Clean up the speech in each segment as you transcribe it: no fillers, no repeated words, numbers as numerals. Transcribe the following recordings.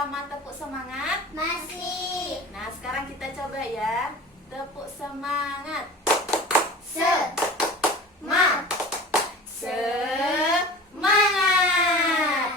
sama tepuk semangat? Masih. Nah, sekarang kita coba ya. Tepuk semangat. Semangat.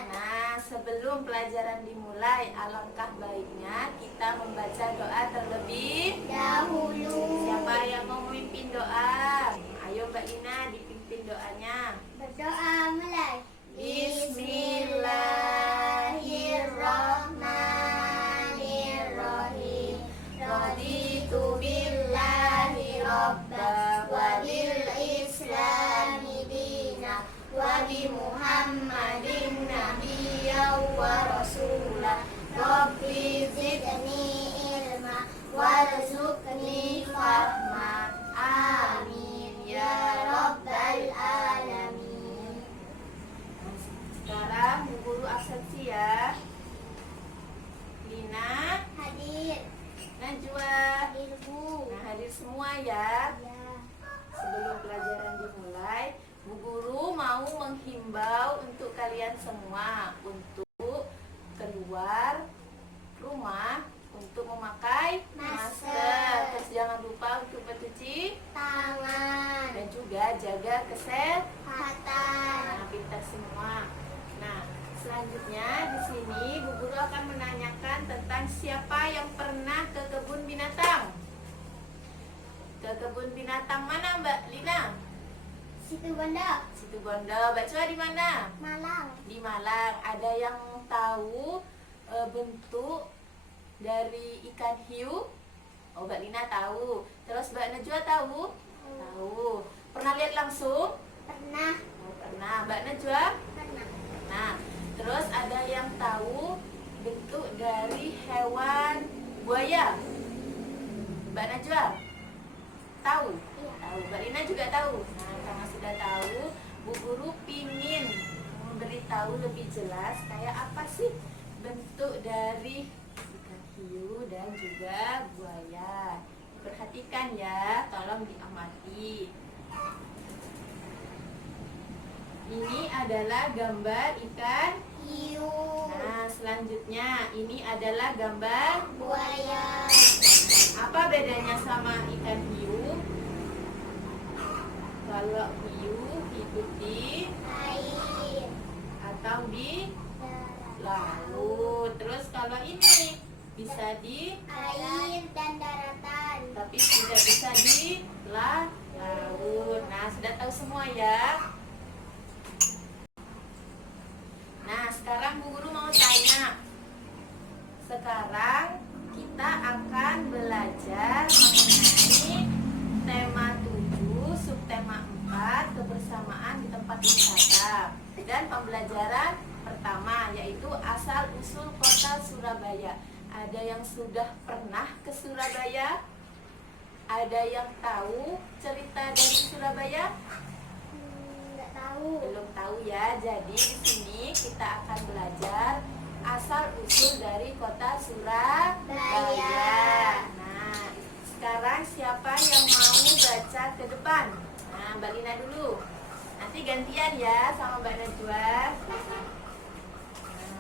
Nah, sebelum pelajaran dimulai, alangkah baiknya kita membaca doa terlebih Dahulu. Siapa yang mau memimpin doa? Ayo Mbak Lina dipimpin doanya. Berdoa mulai. Bismillahirrahmanirrahim. Raditu billahi rabba wa bil islami dina wa bi Muhammadin nabiyyan wa rasulah. Rabbi zidni ilma warzuqni fahma. Amin ya rabbal alamin. Sekarang Bu Guru absensi ya. Lina, Hadir. Najwa. Hadir Bu. Nah, hadir semua ya. Ya. Sebelum pelajaran dimulai, Bu Guru mau menghimbau untuk kalian semua untuk keluar rumah untuk memakai masker. Terus jangan lupa untuk mencuci Tangan. dan juga jaga kesehatan. Kesehatan. Nah, pintar semua. Nah, selanjutnya di sini Bu Guru akan menanyakan tentang siapa yang pernah ke kebun binatang. Ke kebun binatang mana Mbak Lina? Situ Bondo. Situ Bondo. Mbak Cua di mana? Malang. Di Malang. Ada yang tahu bentuk dari ikan hiu? Oh, Mbak Lina tahu. Terus Mbak Najwa tahu? Tahu. Pernah lihat langsung? Pernah. Oh, pernah. Mbak Najwa? Pernah. Nah, terus ada yang tahu bentuk dari hewan buaya? Mbak Najwa? Tahu? Iya. Tahu. Mbak Lina juga tahu. Nah, karena sudah tahu, Bu Guru pingin memberitahu lebih jelas kayak apa sih bentuk dari ikan hiu dan juga buaya. Perhatikan ya, tolong diamati. Ini adalah gambar ikan. Hiu. Nah, selanjutnya ini adalah gambar. Buaya. Apa bedanya sama ikan hiu? Kalau hiu hidup di Air. atau di Darat. laut. Terus kalau ini bisa di Air dan daratan. tapi tidak bisa di laut. Nah, sudah tahu semua ya. Nah, sekarang Bu Guru mau tanya. Sekarang kita akan belajar mengenai tema 7, subtema 4, kebersamaan di tempat wisata. Dan pembelajaran pertama yaitu asal-usul kota Surabaya. Ada yang sudah pernah ke Surabaya? Ada yang tahu cerita dari Surabaya? Nggak tahu. Belum tahu ya. Jadi di sini kita akan belajar asal-usul dari kota Surabaya. Nah, sekarang siapa yang mau baca ke depan? Nah, Mbak Lina dulu. Nanti gantian ya sama Mbak Najwa. Nah,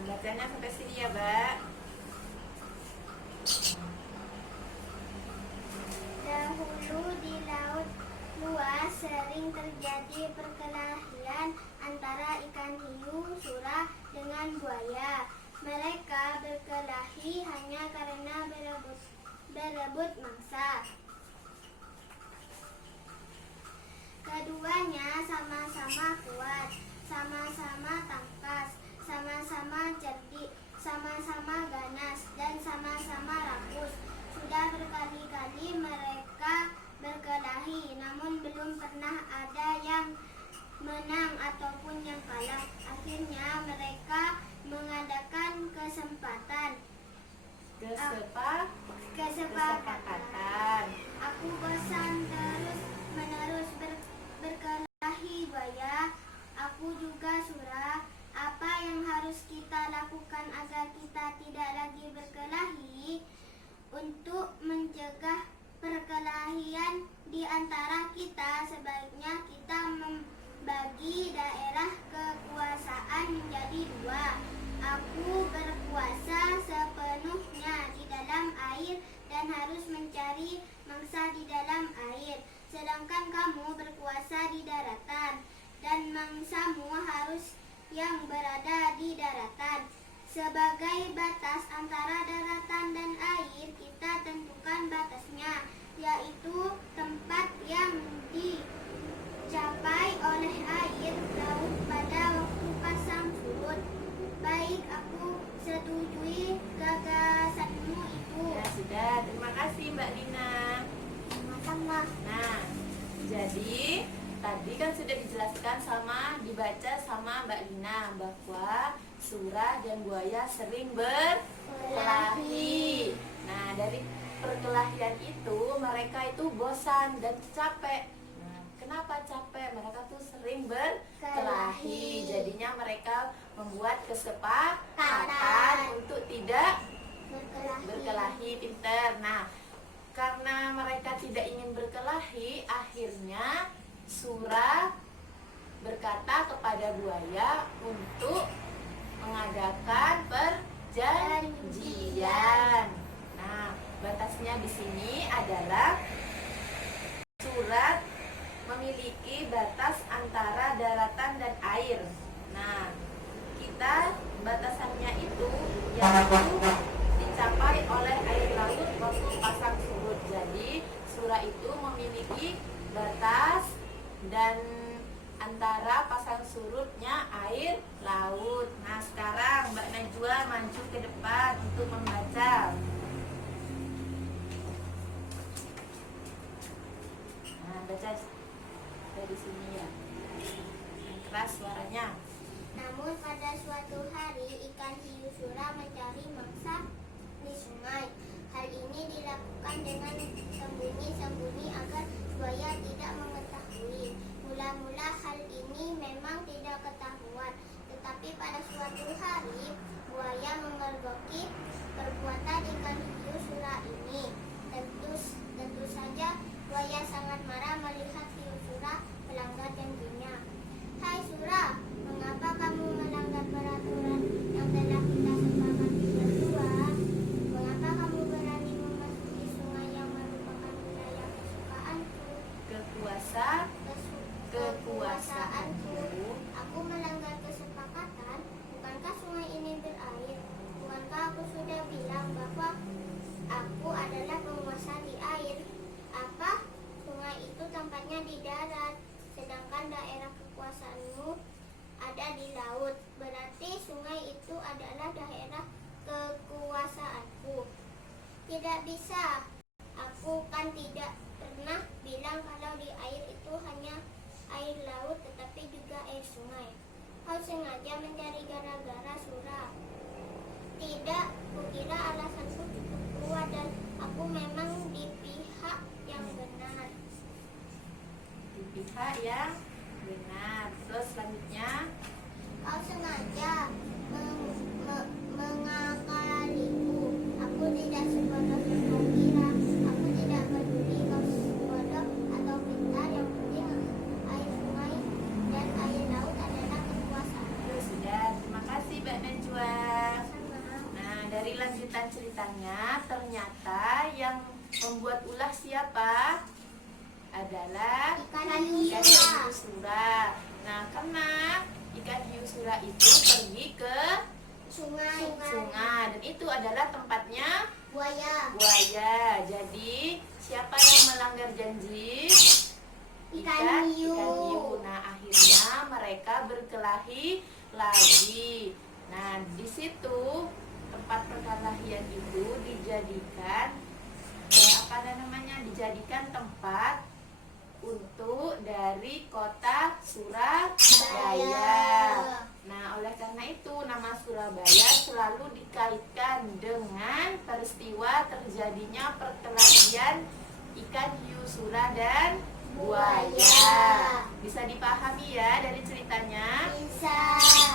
bacanya sampai sini ya, Mbak. Dahulu di laut luas sering terjadi perkelahian antara ikan hiu, sura dengan buaya. Mereka berkelahi hanya karena berebut mangsa. Keduanya sama-sama kuat, sama-sama tangkas, sama-sama cerdik, sama-sama ganas, dan sama-sama rakus. Sudah berkali-kali mereka berkelahi, namun belum pernah ada yang menang ataupun yang kalah. Akhirnya mereka mengadakan kesepakatan. Aku bosan terus-menerus berkelahi buaya. Aku juga sura. Apa yang harus kita lakukan agar kita tidak lagi berkelahi? Untuk mencegah perkelahian di antara kita, sebaiknya kita membagi daerah kekuasaan menjadi dua. Aku berkuasa Sebagai batas antara daratan dan air, kita tentukan batasnya, yaitu tempat yang dicapai oleh air laut pada waktu pasang surut. Baik, aku setujui gagasanmu itu. Ya sudah, terima kasih Mbak Lina. Sama-sama. Nah, jadi tadi kan sudah dijelaskan dibaca sama Mbak Lina bahwa surah dan buaya sering berkelahi. Nah, dari perkelahian itu mereka itu bosan dan capek. Nah, kenapa capek? Mereka tuh sering berkelahi. Jadinya mereka membuat kesepakatan untuk tidak berkelahi. Pinter. Nah, karena mereka tidak ingin berkelahi, akhirnya surah berkata kepada buaya untuk mengadakan perjanjian. Nah, batasnya di sini adalah surat memiliki batas antara daratan dan air. Nah, kita batasannya itu yaitu dicapai oleh air laut waktu pasang surut. Jadi, surah itu memiliki batas dan antara pasang surutnya air laut. Nah, sekarang Mbak Najwa maju ke depan untuk membaca. Nah, baca dari sini ya. Yang keras suaranya. Namun pada suatu hari ikan hiu surah mencari mangsa di sungai. Hal ini dilakukan dengan sembunyi-sembunyi agar buaya tidak mengetahui. Mula-mula hal ini memang tidak ketahuan, tetapi pada suatu hari buaya memergoki perbuatan ikan hiu surah ini. Tentu saja buaya sangat marah melihat hiu surah melanggar janjinya. Hai surah, mengapa kamu melanggar peraturan yang telah kita sepakati berdua? Mengapa kamu berani memasuki sungai yang merupakan wilayah kekuasaanku? Aku melanggar kesepakatan. Bukankah sungai ini berair? Bukankah aku sudah bilang bahwa aku adalah penguasa di air? Apa? Sungai itu tempatnya di darat, sedangkan daerah kekuasaanmu ada di laut. Berarti sungai itu adalah daerah kekuasaanku. Tidak bisa. Aku kan tidak pernah bilang kalau di air itu hanya air laut tetapi juga air sungai. Kau sengaja mencari gara-gara surah. Tidak, kukira alasanku cukup kuat dan aku memang di pihak yang benar. Di pihak yang benar. Terus selanjutnya, Kau sengaja mengakaliku. Aku tidak sebodoh yang kau kira. Aku tidak peduli kau bodoh atau pintar. Yang penting air sungai dan air laut adalah kekuasaan. terus sudah. Terima kasih Mbak Najwa. Sama. Nah, dari lanjutan ceritanya, ternyata yang membuat ulah siapa? Adalah Ikan ikan hiu. hiu surah. Nah, karena ikan hiu surah itu pergi ke Sungai. sungai dan itu adalah tempatnya Buaya. buaya. Jadi, siapa yang melanggar janji? Ikan hiu. Nah, akhirnya mereka berkelahi lagi. Nah, di situ tempat perkelahian itu dijadikan dijadikan tempat untuk dari kota Surabaya. Nah, oleh karena itu nama Surabaya selalu dikaitkan dengan peristiwa terjadinya perkelahian ikan hiu surah dan buaya. Bisa dipahami ya dari ceritanya? Bisa.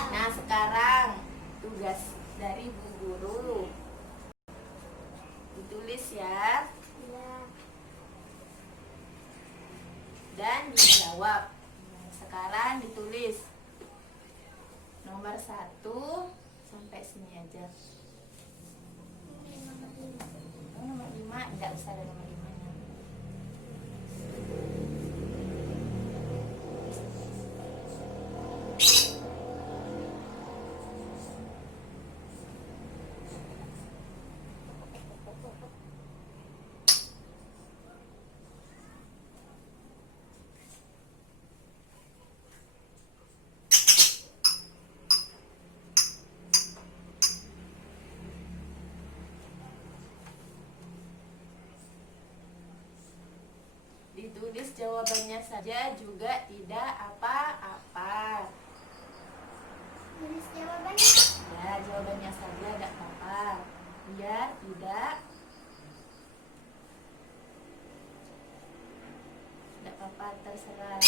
Nah, sekarang tugas dari Bu Guru. Ditulis ya dan dijawab. Nah, sekarang ditulis nomor 1 sampai sini aja. Oh, nomor 5 tidak usah ada nomor 5-nya. Ditulis jawabannya saja juga tidak apa-apa. Tulis jawabannya. Ya, jawabannya saja tidak apa-apa. Biar tidak apa-apa, terserah.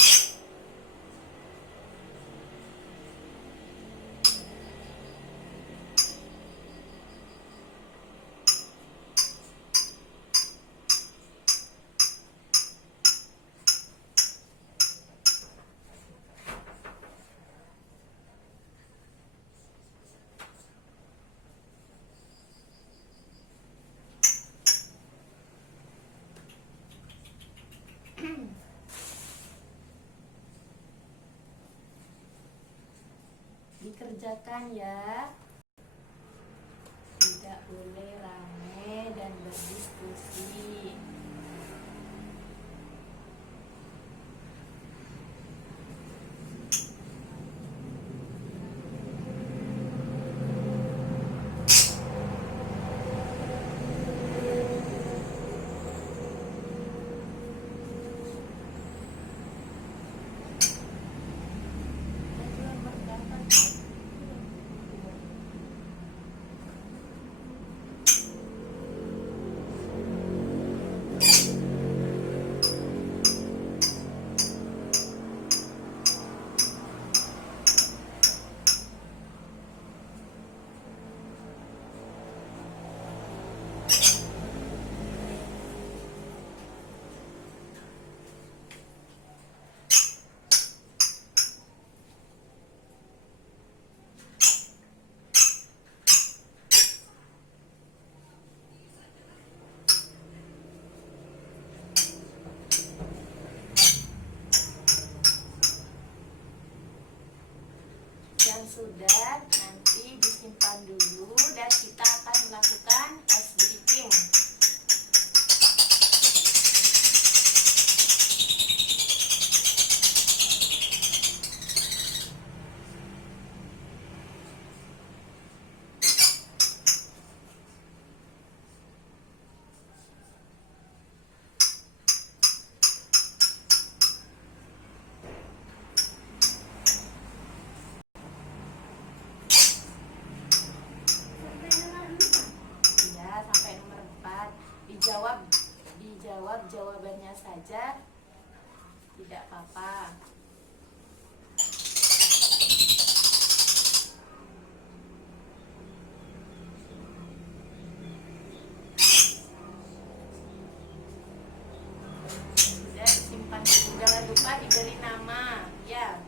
Dikerjakan ya. Tidak boleh rame dan berdiskusi. Yang sudah nanti disimpan dulu dan kita akan melakukan ice breaking. Dijawab jawabannya saja tidak apa-apa. Sudah simpan dulu, jangan lupa diberi nama ya.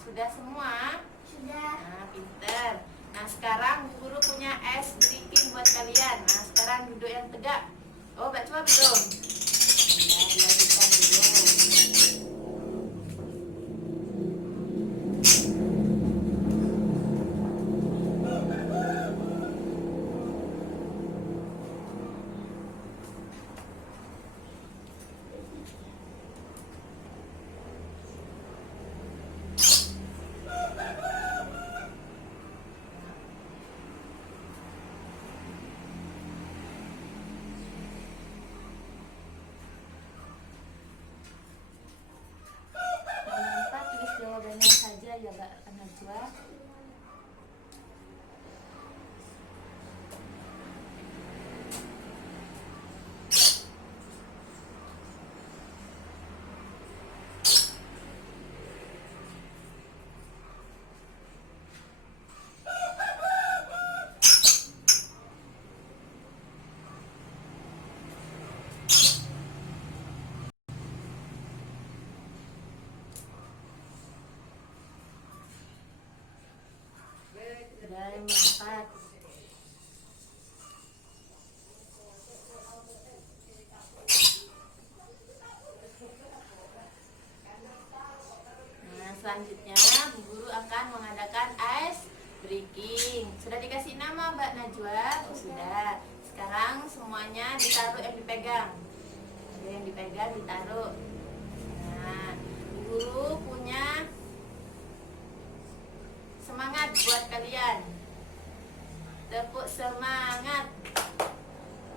Sudah semua? Sudah. Nah, pinter. Nah, sekarang Bu Guru punya ice breaking buat kalian. Nah, sekarang duduk yang tegak. Oh, baca belum? Ya, dilanjutkan dulu. Jawabannya saja ya Mbak Najwa. Dan 4. Nah, selanjutnya Bu Guru akan mengadakan ice breaking. Sudah dikasih nama Mbak Najwa? Oh, sudah. Sekarang semuanya ditaruh yang dipegang. Ada yang dipegang ditaruh. Nah, Bu Guru punya semangat buat kalian. Tepuk semangat.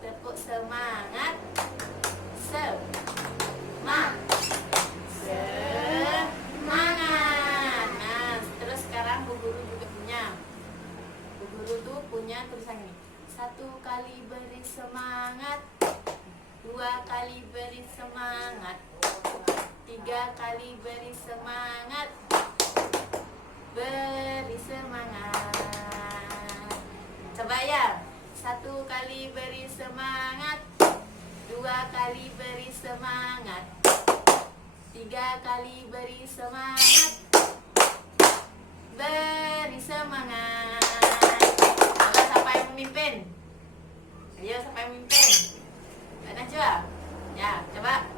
Tepuk semangat. Semangat. Nah, terus sekarang Bu Guru juga punya. Bu Guru tuh punya tulisan ini. 1 kali beri semangat, 2 kali beri semangat, 3 kali beri semangat. Beri semangat. Coba ya. 1 kali beri semangat, 2 kali beri semangat, 3 kali beri semangat. Beri semangat. Coba siapa yang memimpin? Ayo, siapa yang memimpin? Mbak Najwa? Ya, coba. 1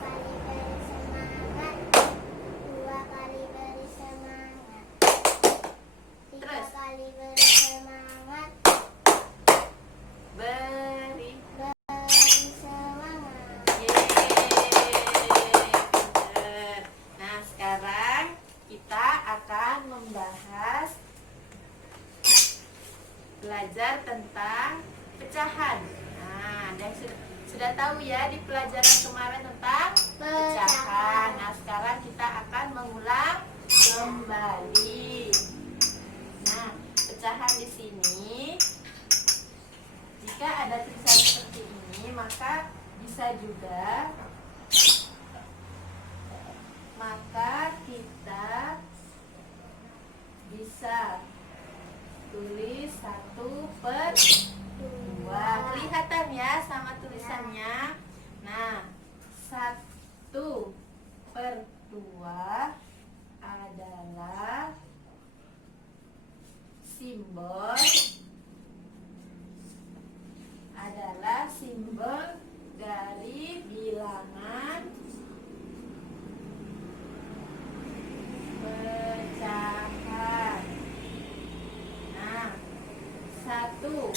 kali beri semangat, 2 kali beri semangat, 3 Terus. kali beri semangat. Beri. Semangat. Yeay, nah sekarang kita akan membahas belajar tentang pecahan. Nah, dan sudah tahu ya di pelajaran kemarin tentang pecahan. Nah, sekarang kita akan mengulang kembali. Nah, pecahan di sini jika ada tulisan seperti ini, maka bisa juga kita bisa tulis 1/2. Kelihatan ya sama tulisannya. Nah, 1/2 adalah simbol dari bilangan pecahan. Nah, 1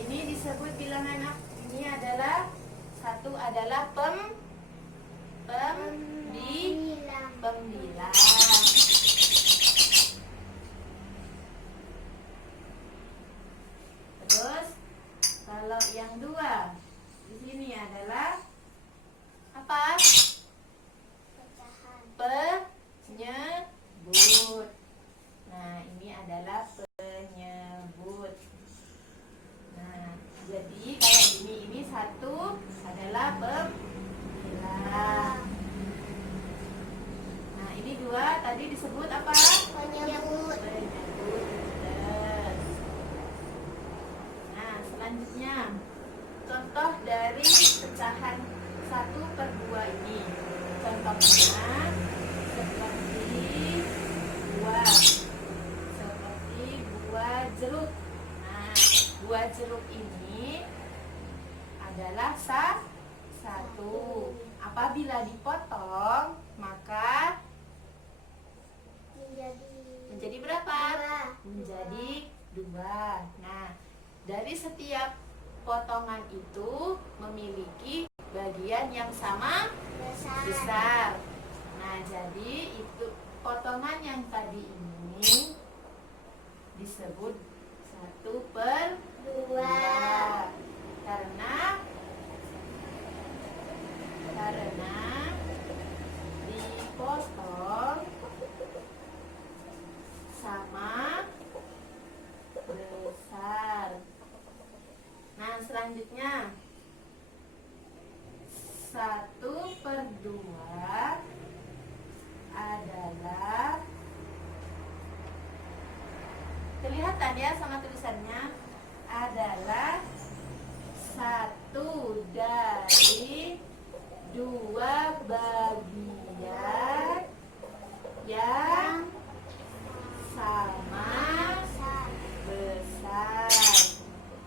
ini disebut bilangan apa? Ini adalah 1 adalah pembilang. Terus kalau yang 2 di sini adalah apa? Penyebut. Nah, ini adalah penyebut. Nah, jadi kayak gini, ini 1 adalah pembilang. Nah, ini 2 tadi disebut apa? Penyebut. Betul. Nah, selanjutnya contoh dari pecahan 1/2 ini. Contohnya seperti buah jeruk. Nah, buah jeruk ini adalah 1. Apabila dipotong, maka menjadi berapa? 2. Menjadi 2. Nah, dari setiap potongan itu memiliki bagian yang sama besar. Nah, jadi itu potongan yang tadi ini disebut 1/2 karena dipotong sama besar. Nah, selanjutnya 1/2 adalah, kelihatan ya sama tulisannya, adalah 1 dari 2 bagian yang sama besar.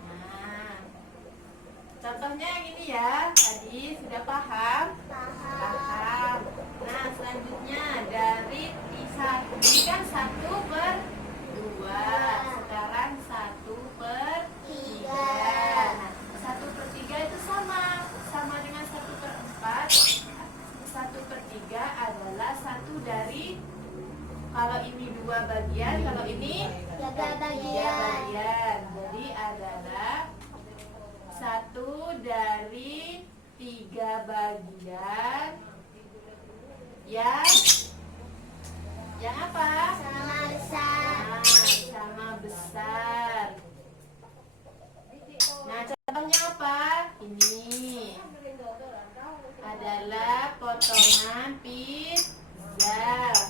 Nah, contohnya yang ini ya, tadi sudah paham? Paham. Nah, selanjutnya dari ini kan 1/2. Sekarang 1/3. Nah, 1/3 itu sama dengan 1/4. 1/3 adalah 1 dari, Kalau ini 3 3 bagian. bagian. Jadi adalah 1 dari 3 bagian yang apa? Sama besar. Nah, sama besar. Nah, contohnya apa? Ini adalah potongan pizza.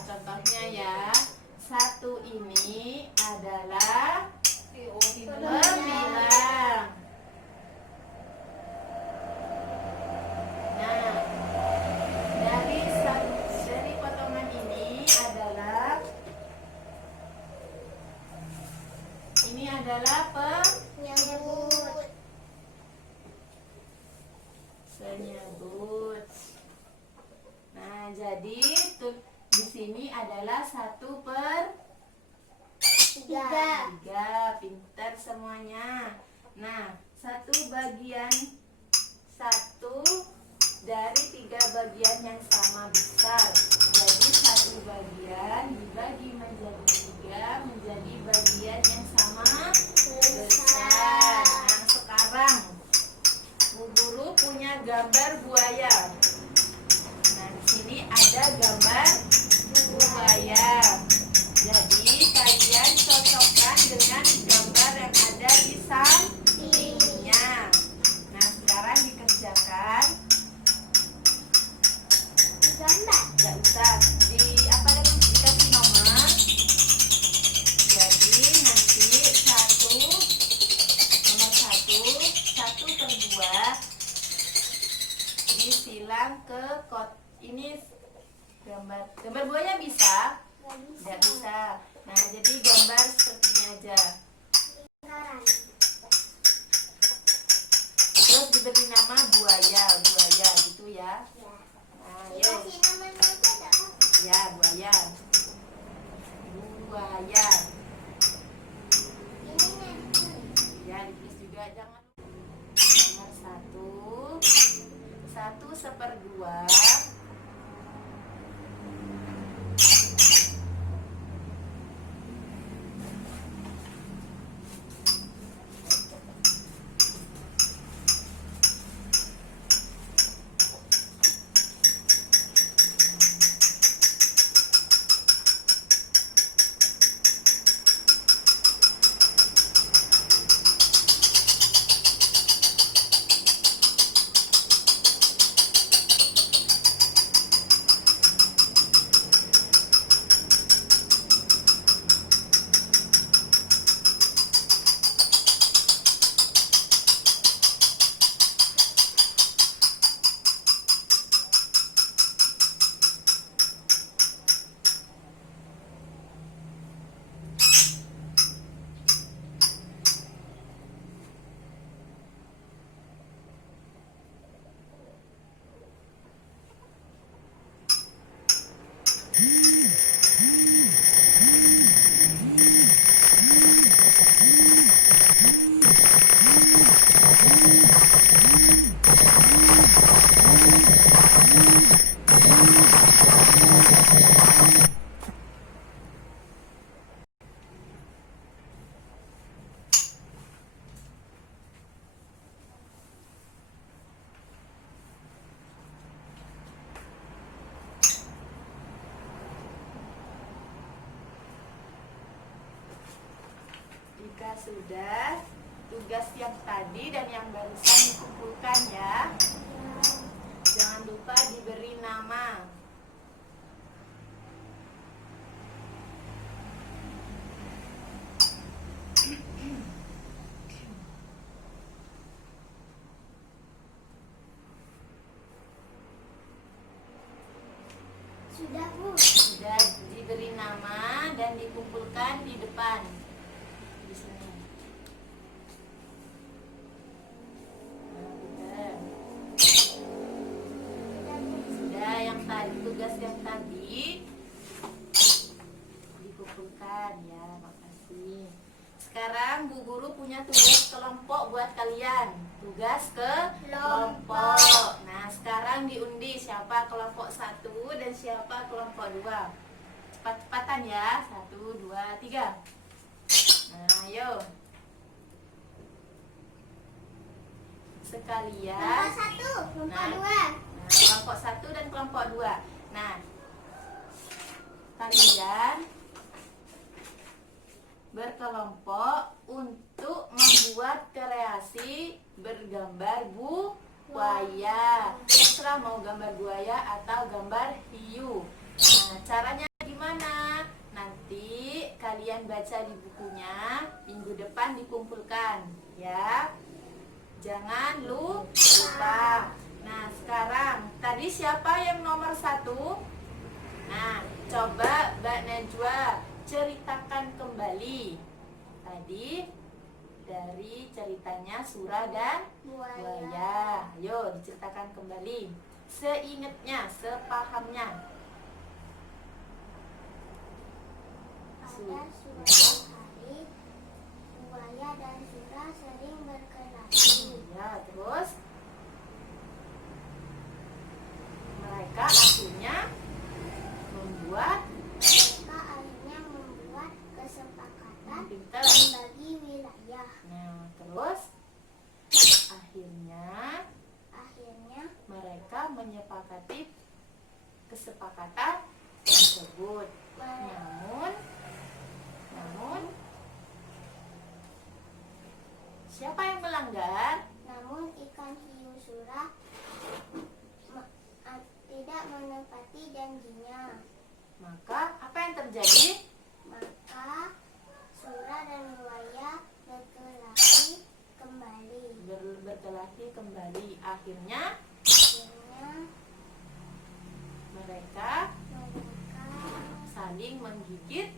Contohnya ya, 1 ini adalah pembilang. Nah, dari potongan ini adalah Penyebut. penyebut. Nah, jadi tuh di sini adalah 1/3. 3. Pintar semuanya. Nah, 1 dari 3 bagian yang sama besar. Jadi 1 bagian dibagi menjadi 3 menjadi bagian yang sama besar. Nah, sekarang Bu Guru punya gambar buaya. Nah, di sini ada gambar buaya. Jadi kalian cocokkan dengan gambar yang ada di sampingnya. Nah, sekarang dikerjakan. Gambar. Gak usah dikasih nomor. Jadi nanti nomor 1/2 disilang ke ini gambar buaya bisa? Tidak bisa. Nah, jadi gambar seperti ini aja. Lingkaran. Terus diberi nama buaya gitu ya. Ya. Nah, yuk. Dikasih namanya aja enggak apa? Ya, buaya. Ini nih. Ya, ditulis juga jangan lupa. Nomor 1/2. Jika sudah, tugas yang tadi dan yang barusan dikumpulkan ya. Jangan lupa diberi nama. Sudah, Bu. Sudah diberi nama dan dikumpulkan di depan. Di sini. Nah, sudah yang tadi, tugas yang tadi dikumpulkan ya, makasih. Sekarang Bu Guru punya tugas kelompok buat kalian. Tugas kelompok. Nah, sekarang diundi siapa kelompok 1 dan siapa kelompok 2. cepat-cepatan ya. 1, 2, 3. Nah, ayo. Sekalian. Kelompok 1, kelompok Nah. 2. Nah, kelompok 1 dan kelompok 2. Nah, kalian berkelompok untuk membuat kreasi bergambar buaya. Terserah mau gambar buaya atau gambar hiu. Nah, caranya gimana? Nanti kalian baca di bukunya, minggu depan dikumpulkan ya. Jangan lupa. Nah, sekarang tadi siapa yang nomor 1? Nah, coba Mbak Najwa ceritakan kembali. Tadi dari ceritanya Surah dan buaya. Ayo diceritakan kembali. Seingatnya, sepahamnya. Pada suatu hari, buaya dan Surah sering berkelahi. Ya, terus mereka akhirnya membuat kesepakatan Pintar. membagi wilayah. Nah, terus akhirnya mereka menyepakati kesepakatan tersebut. Namun siapa yang melanggar? Namun ikan hiu Surah tidak menepati janjinya. Maka apa yang terjadi? Maka Surah dan buaya berkelahi kembali. Akhirnya mereka saling menggigit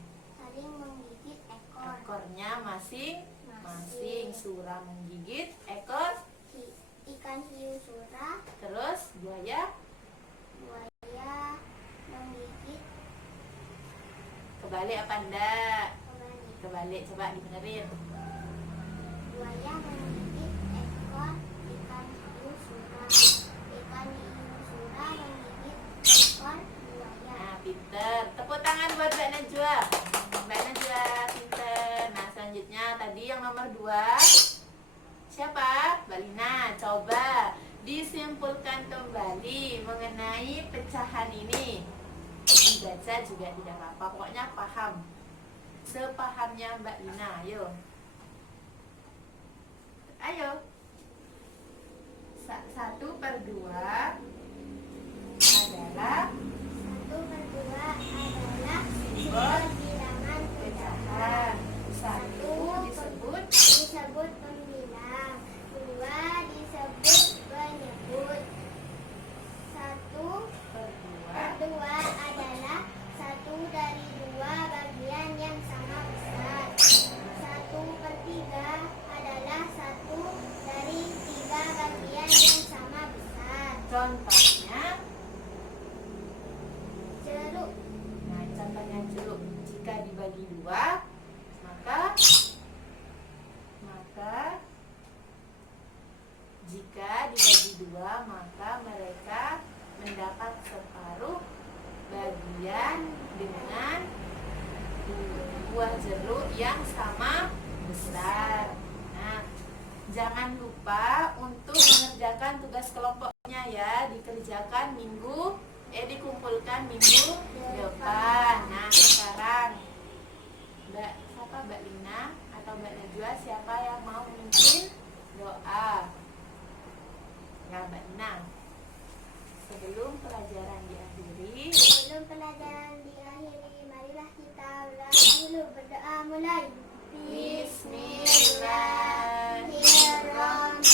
ekornya masing-masing. Surah menggigit ekor ikan hiu Surah, terus buaya menggigit kebalik apa enggak? Kebalik, coba dibenerin. Buaya menggigit ekor ikan hiu Surah. Ikan hiu Surah menggigit ekor buaya. Nah, pinter. Tepuk tangan buat Mbak Najwa. Mbak Najwa pinter. Nah, selanjutnya tadi yang nomor 2 siapa? Mbak Lina. Coba disimpulkan kembali mengenai pecahan ini. Dibaca juga tidak apa-apa, pokoknya paham. Sepahamnya Mbak Lina. Ayo 1/2 adalah simbol bilangan pecahan. 1 disebut pembilang, 2 disebut penyebut. 1/2 adalah 1 dari 2 bagian yang sama besar. 1/3 adalah 1 dari 3 bagian yang sama besar. contohnya. Jeruk. Nah, contohnya jeruk. Jika dibagi 2, maka jika dibagi 2, maka mereka mendapat separuh bagian dengan buah jeruk yang sama besar. Nah, jangan lupa untuk mengerjakan tugas kelompoknya ya, dikumpulkan minggu depan. Nah, sekarang Mbak Lina atau Mbak Najwa, siapa yang mau memimpin doa? Ya, Mbak Lina. Sebelum pelajaran diakhiri, marilah kita dulu berdoa. Mulai. Bismillahirrahmanirrahim.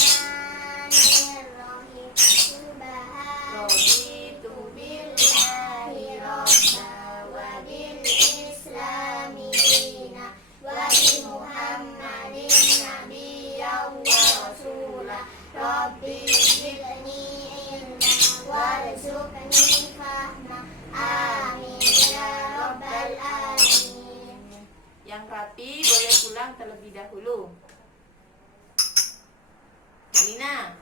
Raditu billahi rabba wa bil islami dina wa bi Muhammadin nabiyyan wa rasula. Rabbi zidni ilma warzuqni fahma. Amin ya rabbal alamin. Yang rapi boleh pulang terlebih dahulu. Mbak Lina,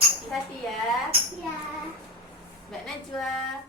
hati-hati ya. Ya. Mbak Najwa.